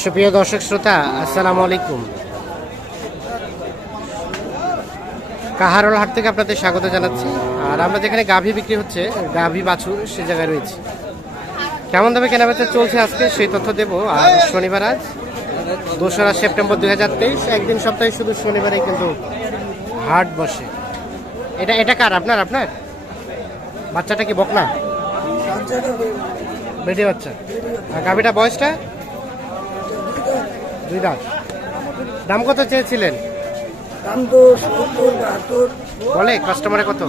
সুপ্রিয় দর্শক শ্রোতা আসসালামু আলাইকুম। কাহারোল হাট থেকে আপনাদের স্বাগত জানাচ্ছি। আর আমরা যেখানে গাভী বিক্রি হচ্ছে গাভী বাছুর সে জায়গায় রয়েছে। কেমন দামে কেনাবেচা চলছে আজকে সেই তথ্য দেবো আর শনিবার আজ দোসরা সেপ্টেম্বর দুই হাজার তেইশ একদিন সপ্তাহে শুধু শনিবারে কিন্তু হাট বসে। এটা এটা কার আপনার আপনার? বাচ্চাটা কি বকনা। বেটে বাচ্চা। আর গাভীটা বয়সটা? দুই দাঁত। দাম কত চেয়েছিলেন? দাম তো সত্তর বাহাত্তর। বলে কাস্টমারে কত?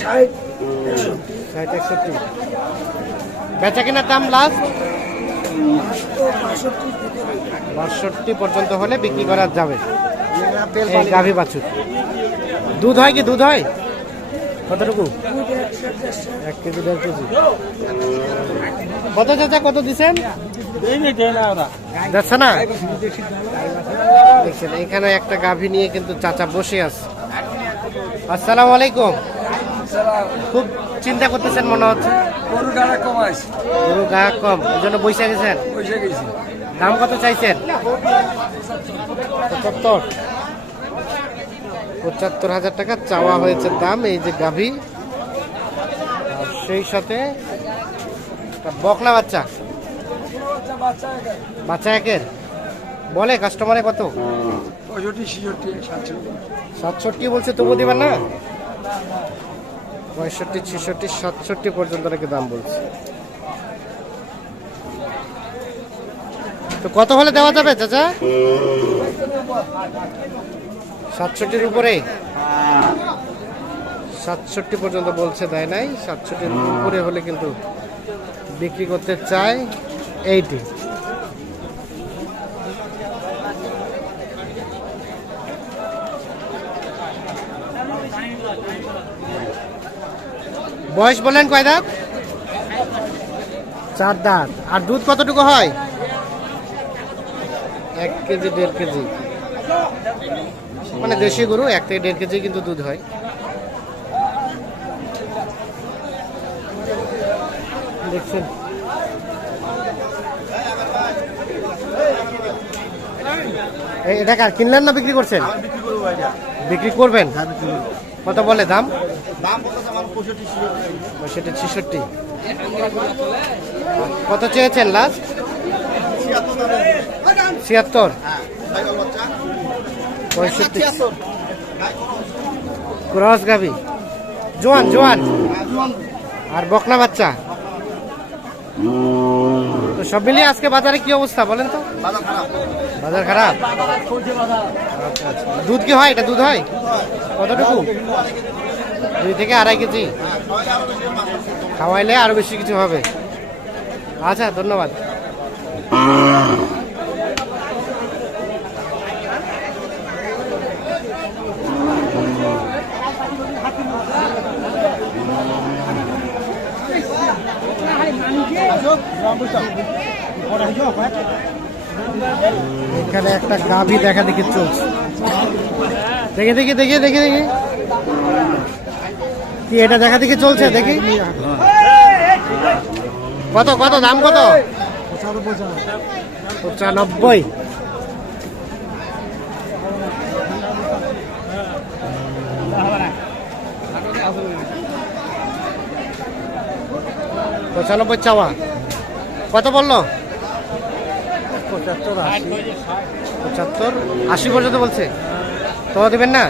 ষাট। একষট্টি ষাট একষট্টি। বেচা কেনার দাম লাস্ট বাষট্টি পর্যন্ত হলে বিক্রি করা যাবে। গাভী বাছুর। দুধ হয় কি? দুধ হয়? কতটুকু? এক কেজি দেড় কেজি। কত চাচা কত দিচ্ছেন যাচ্ছে না? দেখছেন এখানে একটা গাভী নিয়ে কিন্তু চাচা বসে আছে। আসসালামু আলাইকুম। খুব চিন্তা করতেছেন মনে হচ্ছে? গরু গাড়া কম আছে। গরু গা কম। এই জন্য বসে গেছেন গেছি। দাম কত চাইছেন? পঁচাত্তর। পঁচাত্তর হাজার টাকা চাওয়া হয়েছে দাম এই যে গাভী। আর সেই সাথে বকনা বাচ্চা? বাচ্চা একের? বলে কাস্টমারে কত? সাতষট্টি বলছে তবু দিবেন না? পঁয়ষট্টি, ছেষট্টি, সাতষট্টি পর্যন্ত নাকি দাম বলছে। তো কত হলে দেওয়া যাবে, চাচা? সাতষট্টির উপরে? সাতষট্টি পর্যন্ত বলছে, দেয় নাই। সাতষট্টির উপরে হলে কিন্তু বিক্রি করতে চায় এইটি। বয়স বলেন কয় দাঁত? চার দাঁত। আর দুধ কতটুকু হয়? এক কেজি, দেড় কেজি। মানে দেশি গরু, এক থেকে দেড় কেজি কিন্তু দুধ হয়। দেখছেন। এই- এটা কার? কিনলেন না বিক্রি করছেন? বিক্রি করবেন? কত বলে দাম? পঁয়ষট্টি ছেষট্টি। কত চেয়েছেন লাস্ট ছিয়াত্তর। পঁয়ষট্টি। ক্রস গাবি জোয়ান জোয়ান। আর বকনা বাচ্চা? তো সব মিলিয়ে আজকে বাজারে কি অবস্থা বলেন তো? বাজার খারাপ? আচ্ছা, আচ্ছা। দুধ কি হয়? এটা দুধ হয়? কতটুকু? দুই থেকে আড়াই কেজি। খাওয়াইলে আরও বেশি কিছু হবে। আচ্ছা ধন্যবাদ। এখানে একটা গাভী দেখা দেখি চলছে। দেখে, দেখি দেখি দেখি দেখি। কি এটা দেখা দেখি চলছে? দেখি। কত কত, দাম কত? পঁচানব্বই। পঁচানব্বই চাওয়া। কত বলল? পঁচাত্তর আশি। পঁচাত্তর আশি পর্যন্ত বলছে। তো দেবেন না?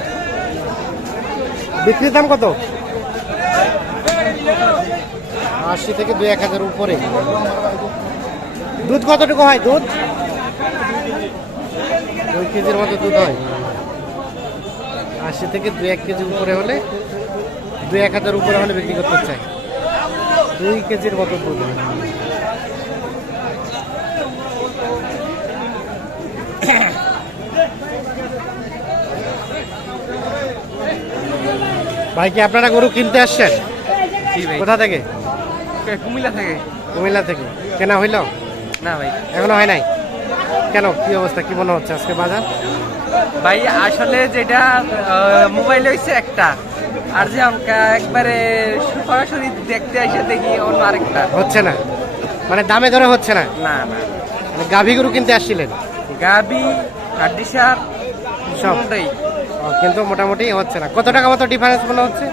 বিক্রির দাম কত? আশি থেকে দুই এক হাজার উপরে। দুধ কতটুকু হয় দুধ? দুই কেজির মতো দুধ হয়। আশি থেকে দুই এক কেজি উপরে হলে দুই এক হাজার উপরে হলে বিক্রি করতে চাই দুই কেজির মতো দুধ। হয় ভাই কি আপনারা গরু কিনতে আসছেন? কোথা থেকে? কুমিল্লা থেকে। কুমিল্লা থেকে। কেনা হইল? না ভাই। এখনও হয় নাই? কেন? কি অবস্থা? কি মনে হচ্ছে আজকে বাজার? ভাই আসলে যেটা মোবাইলে হয়েছে একটা। আর যে আমরা একবারে সরাসরি দেখতে এসে দেখি অন্য আরেকটা। হচ্ছে না। মানে দামে ধরে হচ্ছে না? না না। মানে গাভী গরু কিনতে আসছিলেন? গাবি হাড্ডিসার সব। সবটাই কিন্তু মোটামুটি হচ্ছে না। কত টাকা মতো ডিফারেন্স মনে হচ্ছে?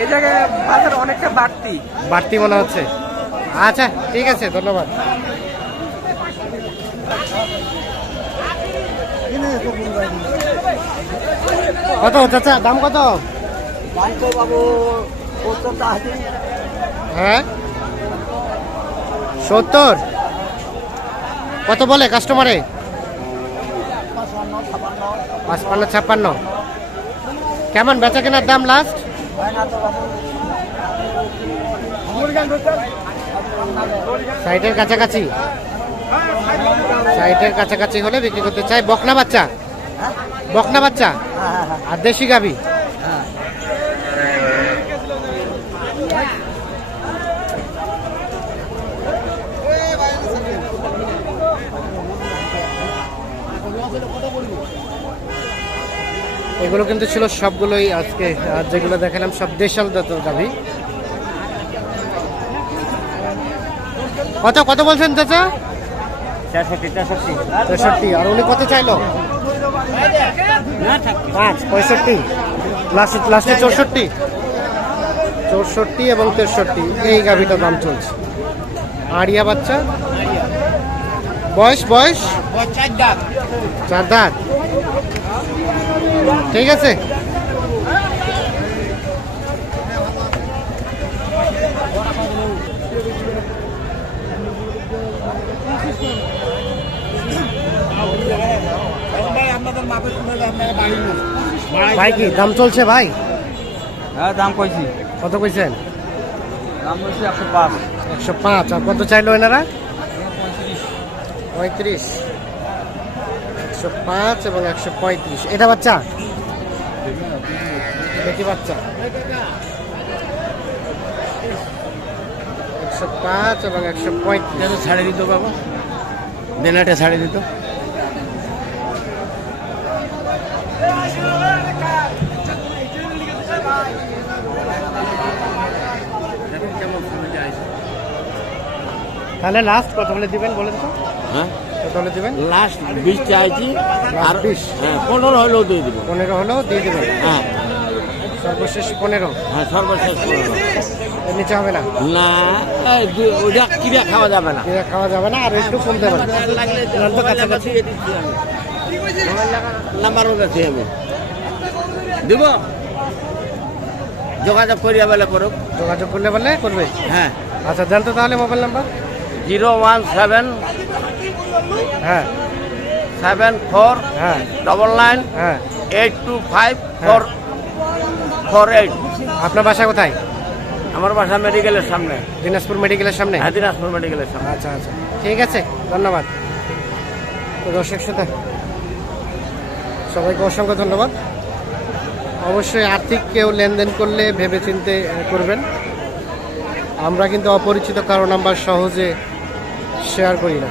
এই জায়গায় বাজার অনেকটা বাড়তি। বাড়তি মনে হচ্ছে। আচ্ছা ঠিক আছে ধন্যবাদ। কত চাচা দাম কত? বাবু হ্যাঁ? সত্তর? কত বলে কাস্টমারে পাঁচপান্ন, ছাপ্পান্ন। কেমন বেচা কেনার দাম লাস্ট সাইটের কাছাকাছি। সাইটের কাছাকাছি হলে বিক্রি করতে চাই। বকনা বাচ্চা? বকনা বাচ্চা? আর দেশি গাভী? এগুলো কিন্তু ছিল সবগুলোই আজকে আর যেগুলো দেখালাম সব দেশাল জাতের গাভী। কত কত বলছেন চাচা? তেষট্টি আর উনি কত চাইলো? পাঁচ পঁয়ষট্টি। লাস্টে লাস্টে চৌষট্টি। চৌষট্টি এবং তেষট্টি এই গাভিটার দাম চলছে। আড়িয়া বাচ্চা? বয়স বয়স? চার দাঁত। ঠিক আছে। ভাই কি দাম চলছে ভাই? হ্যাঁ দাম কইছি। কত কইছেন? দাম বলছি একশো পাঁচ। একশো পাঁচ আর কত চাইলো এনারা? পঁয়ত্রিশ। একশো পাঁচ এবং একশো পঁয়ত্রিশ। এটা বাচ্চা? দেখি বাচ্চা? একশো পাঁচ এবং একশো পঁয়ত্রিশ। ছাড়ে দিত বাবা। দেনাটা ছাড়ে দিত। তাহলে লাস্ট কত হলে দিবেন বলেন তো হ্যাঁ? কত হলে দিবেন? লাস্ট বিশ চাইছি। আর বিশ? হ্যাঁ পনেরো হলেও দিয়ে দিব। পনেরো হলেও দিয়ে দেবেন? হ্যাঁ। সর্বশেষ পনেরো? হ্যাঁ সর্বশেষ পনেরো। নিচে হবে না? না ওইটা কিনে খাওয়া যাবে না। এটা খাওয়া যাবে না আর একটু কমতে পারে। তো কাছাকাছি। নাম্বারও গেছি আমি। দিব? যোগাযোগ করিয়া বেলা করুক। যোগাযোগ করলে বলে করবে? হ্যাঁ। আচ্ছা জানতো তাহলে mobile number. Zero one seven হ্যাঁ। সেভেন ফোর হ্যাঁ। ডবল নাইন হ্যাঁ। Eight two five four four eight. আপনার বাসা কোথায়? আমার বাসা মেডিকেলের সামনে। দিনাজপুর মেডিকেলের সামনে? হ্যাঁ দিনাজপুর মেডিকেলের সামনে। আচ্ছা আচ্ছা। ঠিক আছে ধন্যবাদ। তো দর্শক শ্রোতা সবাইকে অসংখ্য ধন্যবাদ। অবশ্যই আর্থিক কেউ লেনদেন করলে ভেবে চিনতে করবেন। আমরা কিন্তু অপরিচিত কারও নাম্বার সহজে শেয়ার করি না।